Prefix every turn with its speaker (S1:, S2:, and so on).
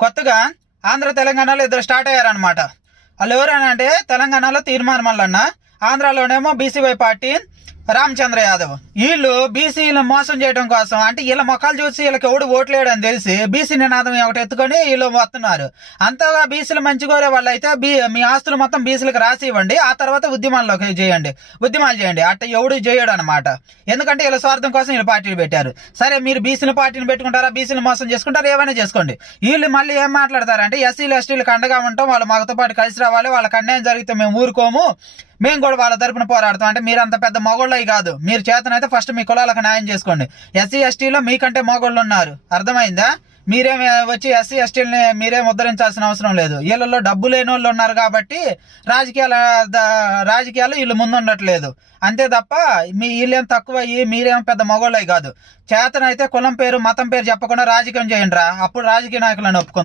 S1: కొత్తగా ఆంధ్ర తెలంగాణలో ఇద్దరు స్టార్ట్ అయ్యారనమాట వాళ్ళు ఎవరైనా అంటే తెలంగాణలో తీర్మానం మల్లన్న ఆంధ్రాలోనేమో బీసీవై పార్టీ రామచంద్ర యాదవ్ వీళ్ళు బీసీలు మోసం చేయడం కోసం అంటే వీళ్ళ మొక్కలు చూసి వీళ్ళకి ఎవడు ఓట్లేడు అని తెలిసి బీసీ నినాదం ఒకటి ఎత్తుకొని వీళ్ళు వస్తున్నారు. అంతగా బీసీలు మంచి కోరే వాళ్ళు అయితే బీ మీ ఆస్తులు మొత్తం బీసీలకు రాసి ఇవ్వండి ఆ తర్వాత ఉద్యమాల్లోకి చేయండి ఉద్యమాలు చేయండి. అట్ట ఎవడు చేయడు అనమాట ఎందుకంటే వీళ్ళ స్వార్థం కోసం వీళ్ళు పార్టీలు పెట్టారు. సరే మీరు బీసీల పార్టీని పెట్టుకుంటారా బీసీలు మోసం చేసుకుంటారా ఏమైనా చేసుకోండి. వీళ్ళు మళ్ళీ ఏం మాట్లాడతారంటే ఎస్సీలు ఎస్టీలకు అండగా ఉంటాం వాళ్ళు మాతో పాటు కలిసి రావాలి వాళ్ళకి అన్యాయం జరిగితే మేము ఊరుకోము. మేము కూడా వాళ్ళ తరపున పోరాడతాం. అంటే మీరు అంత పెద్ద మొగోళ్ళవి కాదు. మీరు చేతనైతే ఫస్ట్ మీ కులాలకు న్యాయం చేసుకోండి. ఎస్సీ ఎస్టీలో మీకంటే మొగోళ్ళు ఉన్నారు అర్థమైందా? మీరేం వచ్చి ఎస్సీ ఎస్టీలని మీరేం ఉద్ధరించాల్సిన అవసరం లేదు. వీళ్ళలో డబ్బు లేని వాళ్ళు ఉన్నారు కాబట్టి రాజకీయాల రాజకీయాలు వీళ్ళు ముందుండట్లేదు. అంతే తప్ప మీ వీళ్ళేం తక్కువ అయ్యి మీరేం పెద్ద మొగోళ్ళవి కాదు. చేతనైతే కులం పేరు మతం పేరు చెప్పకుండా రాజకీయం చేయండి రా అప్పుడు రాజకీయ నాయకులను ఒప్పుకుంటారు